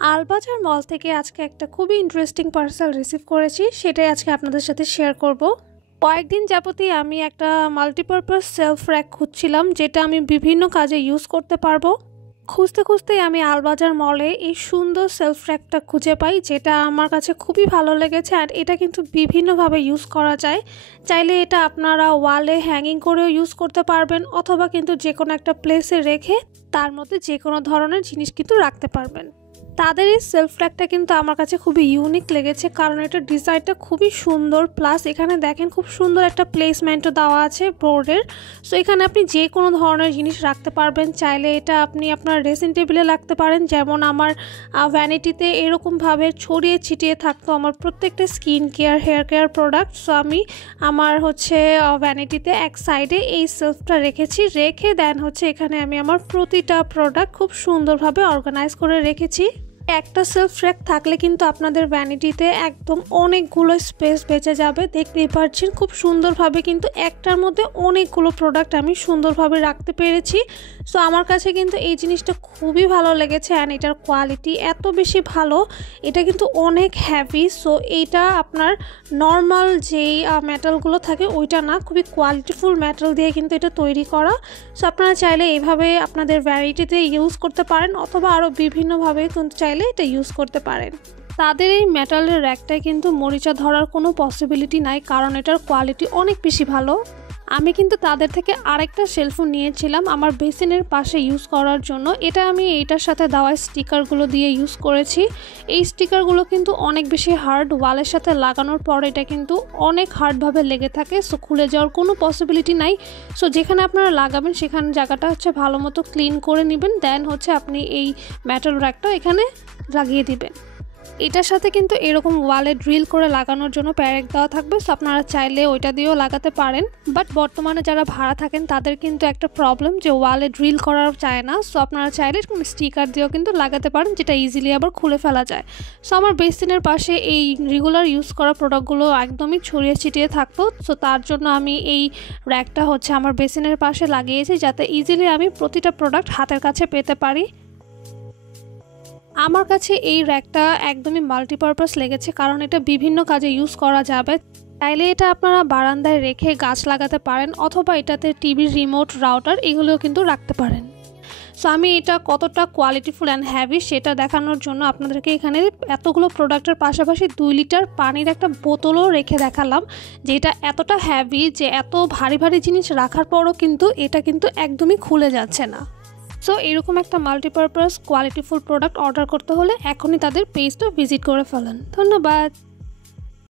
আলবাজার মল থেকে আজকে একটা খুবই ইন্টারেস্টিং পার্সেল রিসিভ করেছি, সেটাই আজকে আপনাদের সাথে শেয়ার করব। কয়েকদিন যাবতই আমি একটা মাল্টিপারপাস সেলফ র্যাক খুঁজছিলাম, যেটা আমি বিভিন্ন কাজে ইউজ করতে পারবো। খুঁজতে খুঁজতেই আমি আলবাজার মলে এই সুন্দর সেলফ র্যাকটা খুঁজে পাই, যেটা আমার কাছে খুবই ভালো লেগেছে। আর এটা কিন্তু বিভিন্নভাবে ইউজ করা যায়। চাইলে এটা আপনারা ওয়ালে হ্যাঙ্গিং করেও ইউজ করতে পারবেন, অথবা কিন্তু যে কোনো একটা প্লেসে রেখে তার মধ্যে যে কোনো ধরনের জিনিস কিন্তু রাখতে পারবেন। তাদের এই সেলফ র্যাকটা কিন্তু আমার কাছে খুবই ইউনিক লেগেছে, কারণ এটার ডিজাইনটা খুবই সুন্দর। প্লাস এখানে দেখেন খুব সুন্দর একটা প্লেসমেন্টও দেওয়া আছে বোর্ডের। সো এখানে আপনি যে কোনো ধরনের জিনিস রাখতে পারবেন। চাইলে এটা আপনি আপনার ড্রেসিং টেবিলে রাখতে পারেন, যেমন আমার ভ্যানিটিতে এরকমভাবে ছড়িয়ে ছিটিয়ে থাকতো আমার প্রত্যেকটা skin care hair care product. So আমি আমার ভ্যানিটিতে এক সাইডে এই সেলফটা রেখে দেন এখানে আমি আমার প্রতিটা প্রোডাক্ট খুব সুন্দরভাবে অর্গানাইজ করে রেখেছি। একটা সেলফ র্যাক থাকলে কিন্তু আপনাদের ভ্যানিটিতে একদম অনেকগুলো স্পেস বেঁচে যাবে। দেখতেই পাচ্ছেন খুব সুন্দরভাবে কিন্তু একটার মধ্যে অনেকগুলো প্রোডাক্ট আমি সুন্দরভাবে রাখতে পেরেছি। সো আমার কাছে কিন্তু এই জিনিসটা খুবই ভালো লেগেছে। অ্যান্ড এটার কোয়ালিটি এত বেশি ভালো, এটা কিন্তু অনেক হ্যাভি। সো এইটা আপনার নর্মাল যেই মেটালগুলো থাকে ওইটা না, খুবই কোয়ালিটিফুল মেটাল দিয়ে কিন্তু এটা তৈরি করা। সো আপনারা চাইলে এইভাবে আপনাদের ভ্যানিটিতে ইউজ করতে পারেন, অথবা আরও বিভিন্নভাবে কিন্তু চাইলে এটা ইউজ করতে পারেন। তাদের এই মেটালের র্যাকটায় কিন্তু মরিচা ধরার কোনো পসিবিলিটি নাই, কারণ এটার কোয়ালিটি অনেক বেশি ভালো। আমি কিন্তু তাদের থেকে আরেকটা শেলফও নিয়েছিলাম আমার বেসিনের পাশে ইউজ করার জন্য। এটা আমি এইটার সাথে দেওয়া স্টিকারগুলো দিয়ে ইউজ করেছি। এই স্টিকারগুলো কিন্তু অনেক বেশি হার্ড, ওয়ালের সাথে লাগানোর পর এটা কিন্তু অনেক হার্ডভাবে লেগে থাকে। সো খুলে যাওয়ার কোনো পসিবিলিটি নাই। সো যেখানে আপনারা লাগাবেন সেখানে জায়গাটা ভালো মতো ক্লিন করে নেবেন, দেন আপনি এই মেটাল র্যাকটা এখানে লাগিয়ে দিবেন। এটার সাথে কিন্তু এরকম ওয়ালে ড্রিল করে লাগানোর জন্য প্যারেক দেওয়া থাকবে। সো আপনারা চাইলে ওইটা দিয়েও লাগাতে পারেন। বাট বর্তমানে যারা ভাড়া থাকেন তাদের কিন্তু একটা প্রবলেম যে ওয়ালে ড্রিল করা যায় না। সো আপনারা চাইলে স্টিকার দিয়েও কিন্তু লাগাতে পারেন, যেটা ইজিলি আবার খুলে ফেলা যায়। সো আমার বেসিনের পাশে এই রেগুলার ইউজ করা প্রোডাক্টগুলো একদমই ছড়িয়ে ছিটিয়ে থাকতো। সো তার জন্য আমি এই র্যাকটা আমার বেসিনের পাশে লাগিয়েছি, যাতে ইজিলি আমি প্রতিটা প্রোডাক্ট হাতের কাছে পেতে পারি। আমার কাছে এই র্যাকটা একদমই মাল্টিপারপাস লেগেছে, কারণ এটা বিভিন্ন কাজে ইউজ করা যাবে। চাইলে এটা আপনারা বারান্দায় রেখে গাছ লাগাতে পারেন, অথবা এটাতে টিভির রিমোট, রাউটার এগুলোও কিন্তু রাখতে পারেন। সো আমি এটা কতটা কোয়ালিটিফুল অ্যান্ড হ্যাভি সেটা দেখানোর জন্য আপনাদেরকে এখানে এতগুলো প্রোডাক্টের পাশাপাশি 2 লিটার পানির একটা বোতলও রেখে দেখালাম, যে এটা এতটা হ্যাভি যে এত ভারী ভারী জিনিস রাখার পরও কিন্তু এটা কিন্তু একদমই খুলে যাচ্ছে না। সো এরকম একটা মাল্টিপারপাস কোয়ালিটিফুল প্রোডাক্ট অর্ডার করতে হলে এখনই তাদের পেজটা ভিজিট করে ফেলেন। ধন্যবাদ।